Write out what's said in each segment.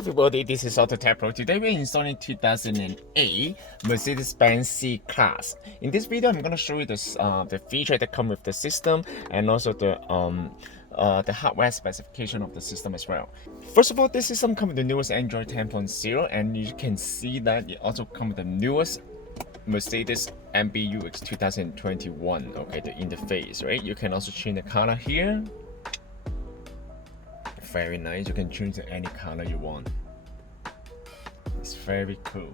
everybody, this is AutoTecPro. Today we're installing 2008 Mercedes Benz C Class. In this video, I'm going to show you this, the feature that come with the system and also the hardware specification of the system as well. First of all, this system comes with the newest Android 10.0, and you can see that it also comes with the newest Mercedes MBUX 2021. Okay, the interface, right? You can also change the color here. Very nice. You can choose any color you want. It's very cool.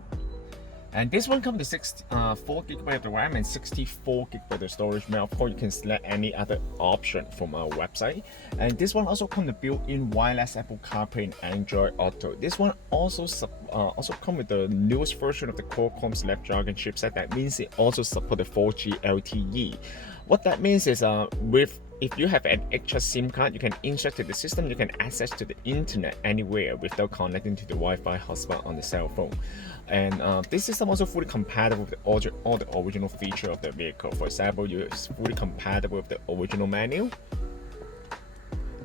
And this one comes with 4 GB of RAM and 64 GB of storage. Now, of course, you can select any other option from our website. And this one also comes with built-in wireless Apple CarPlay and Android Auto. This one also comes with the newest version of the Qualcomm Snapdragon chipset. That means it also supports the 4G LTE. What that means is if you have an extra SIM card, you can insert to the system, you can access to the internet anywhere without connecting to the Wi-Fi hotspot on the cell phone. And this system also fully compatible with all the original features of the vehicle. For example, it's fully compatible with the original menu.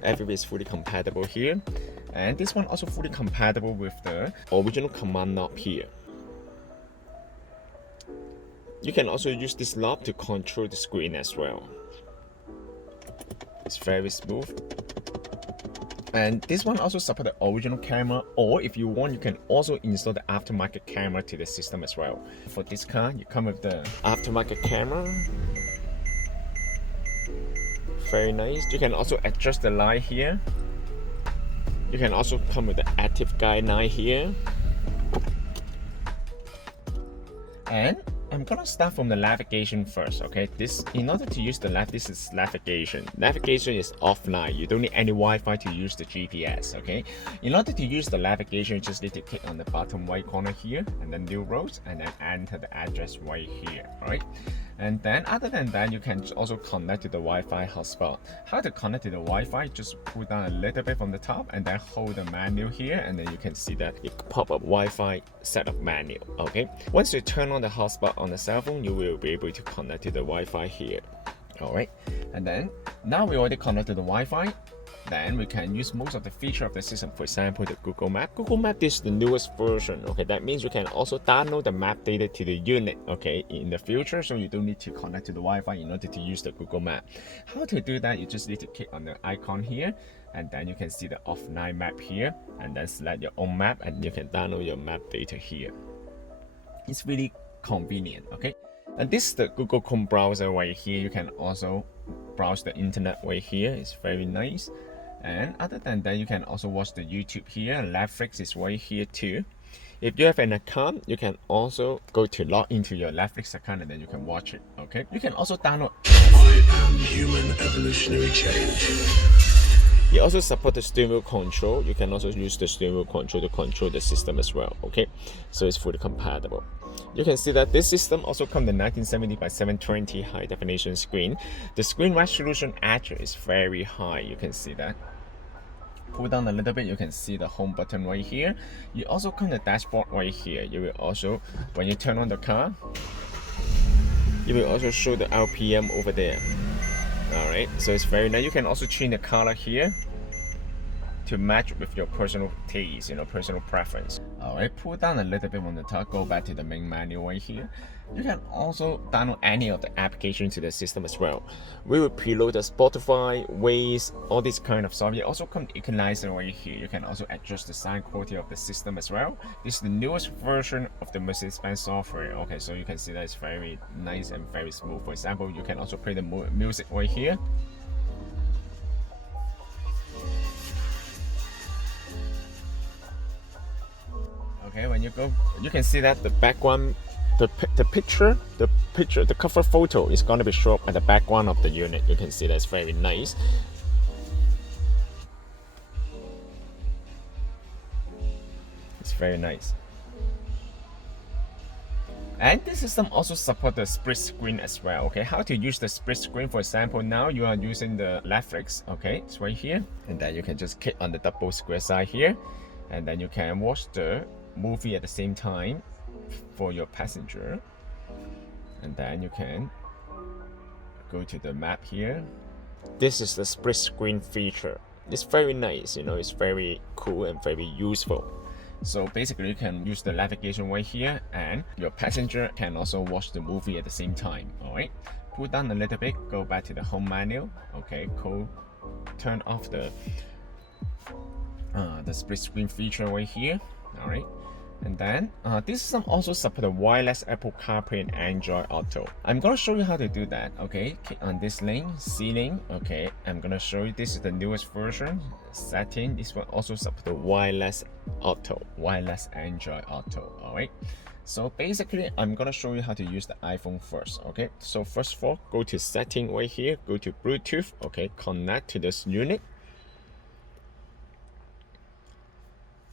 Everything is fully compatible here. And this one also fully compatible with the original command knob here. You can also use this knob to control the screen as well. It's very smooth. And this one also supports the original camera, or if you want, you can also install the aftermarket camera to the system as well. For this car, you come with the aftermarket camera. Very nice. You can also adjust the light here. You can also come with the active guide light here. And I'm gonna start from the navigation first, okay? In order to use this is navigation. Navigation is offline. You don't need any Wi-Fi to use the GPS, okay? In order to use the navigation, you just need to click on the bottom right corner here, and then new roads, and then enter the address right here, alright? And then other than that, you can also connect to the Wi-Fi hotspot. How to connect to the Wi-Fi? Just pull down a little bit from the top and then hold the menu here, and then you can see that it pop up Wi-Fi setup menu. Okay. Once you turn on the hotspot on the cell phone, you will be able to connect to the Wi-Fi here. Alright. And then now we already connected to the Wi-Fi. Then we can use most of the feature of the system. For example, the Google Map. Google Map is the newest version. Okay, that means you can also download the map data to the unit. Okay, in the future, so you don't need to connect to the Wi-Fi in order to use the Google Map. How to do that? You just need to click on the icon here, and then you can see the offline map here, and then select your own map, and you can download your map data here. It's really convenient. Okay, and this is the Google Chrome browser right here. You can also browse the internet right here. It's very nice. And other than that, you can also watch the YouTube here. Netflix is right here too. If you have an account, you can also go to log into your Netflix account, and then you can watch it. Okay. You can also download. I am human evolutionary change. You also support the steering wheel control. You can also use the steering wheel control to control the system as well. Okay, so it's fully compatible. You can see that this system also comes with 1970 by 720 high definition screen. The screen resolution actually is very high. You can see that. Pull down a little bit, you can see the home button right here. You also come the dashboard right here. You will also, when you turn on the car, you will also show the RPM over there. Alright, so it's very nice. You can also change the color here to match with your personal taste, personal preference. Alright, pull down a little bit on the top, go back to the main menu right here. You can also download any of the applications to the system as well. We will preload the Spotify, Waze, all this kind of software. Also come equalizer right here. You can also adjust the sound quality of the system as well. This is the newest version of the Mercedes Benz software. Okay, so you can see that it's very nice and very smooth. For example, you can also play the music right here. Okay, when you go, you can see that the background, the cover photo is going to be shown at the background of the unit. You can see that's very nice. It's very nice. And this system also supports the split screen as well. Okay, how to use the split screen? For example, now you are using the Netflix. Okay, it's right here, and then you can just click on the double square side here, and then you can watch the movie at the same time for your passenger. And then you can go to the map here. This is the split screen feature. It's very nice, it's very cool and very useful. So basically you can use the navigation right here, and your passenger can also watch the movie at the same time. All right, pull down a little bit, go back to the home menu. Okay, cool. Turn off the split screen feature right here. All right, and then this system also supports wireless Apple CarPlay and Android Auto. I'm gonna show you how to do that. Okay, click on this link, C link. Okay, I'm gonna show you, this is the newest version. Setting, this one also supports wireless Auto, wireless Android Auto. All right. So basically, I'm gonna show you how to use the iPhone first. Okay, so first of all, go to setting right here, go to Bluetooth. Okay, connect to this unit.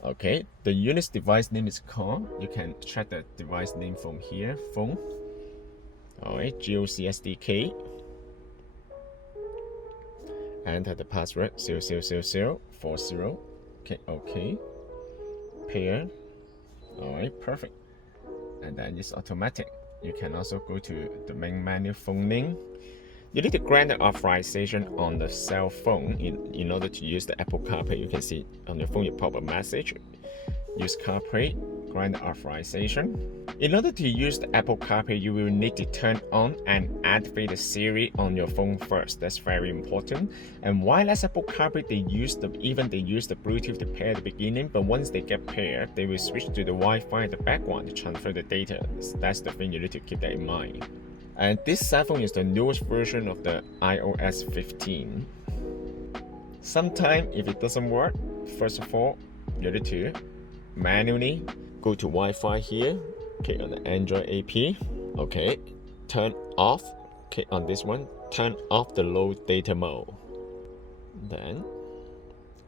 Okay, the unit's device name is car. You can check the device name from here, phone. Alright, GOCSDK. Enter the password 000040. Okay, okay. Pair. Alright, perfect. And then it's automatic. You can also go to the main menu, phone name. You need to grant the authorization on the cell phone in order to use the Apple CarPlay. You can see on your phone, you pop a message. Use CarPlay, grant the authorization. In order to use the Apple CarPlay, you will need to turn on and activate the Siri on your phone first. That's very important. And wireless Apple CarPlay, they use the Bluetooth to pair at the beginning, but once they get paired, they will switch to the Wi-Fi at the background to transfer the data. That's the thing you need to keep that in mind. And this cell phone is the newest version of the iOS 15. Sometimes if it doesn't work, first of all, you need to manually go to Wi-Fi here, click on the Android AP. Okay, turn off, click on this one, turn off the low data mode. Then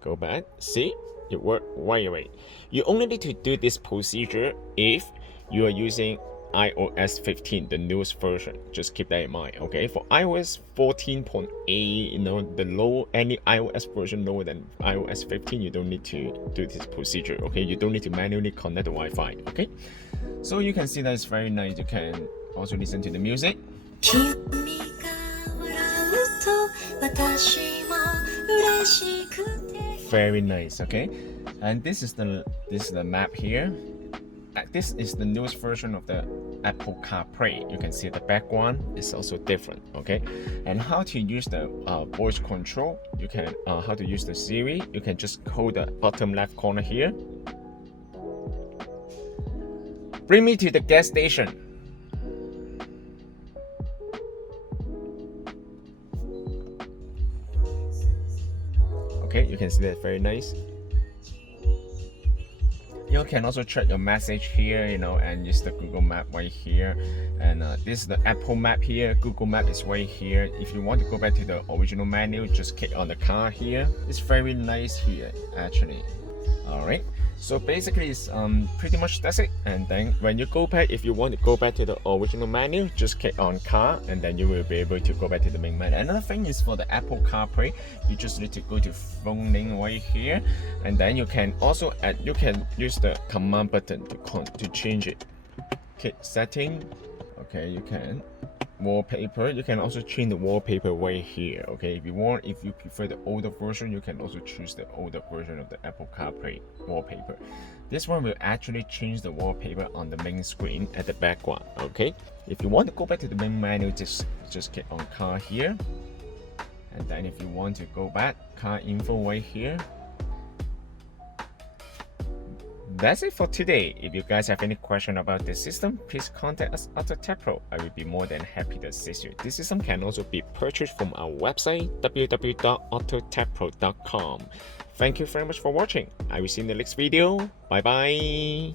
go back, see, it worked right away. You only need to do this procedure if you are using iOS 15, the newest version. Just keep that in mind. Okay, for iOS 14.8, any iOS version lower than iOS 15, you don't need to do this procedure. Okay, you don't need to manually connect the Wi-Fi. Okay, so you can see that it's very nice. You can also listen to the music. Very nice. Okay, and this is the map here. This is the newest version of the Apple CarPlay. You can see the background is also different. Okay, and how to use the voice control, you can how to use the Siri, you can just hold the bottom left corner here. Bring me to the gas station. Okay, you can see that, very nice. You can also check your message here, and use the Google Map right here. And this is the Apple Map here. Google Map is right here. If you want to go back to the original menu, just click on the car here. It's very nice here, actually. All right. So basically, it's pretty much that's it. And then when you go back, if you want to go back to the original menu, just click on car, and then you will be able to go back to the main menu. Another thing is for the Apple CarPlay, you just need to go to phone name right here, and then you can also you can use the command button to change it. Okay, setting. Okay, you can wallpaper. You can also change the wallpaper right here. Okay, if you prefer the older version, you can also choose the older version of the Apple CarPlay wallpaper. This one will actually change the wallpaper on the main screen at the background. Okay, if you want to go back to the main menu, just click on car here, and then if you want to go back, car info right here. That's it for today. If you guys have any question about this system, please contact us at AutoTecPro. I will be more than happy to assist you. This system can also be purchased from our website, www.autotecpro.com. Thank you very much for watching. I will see you in the next video. Bye bye.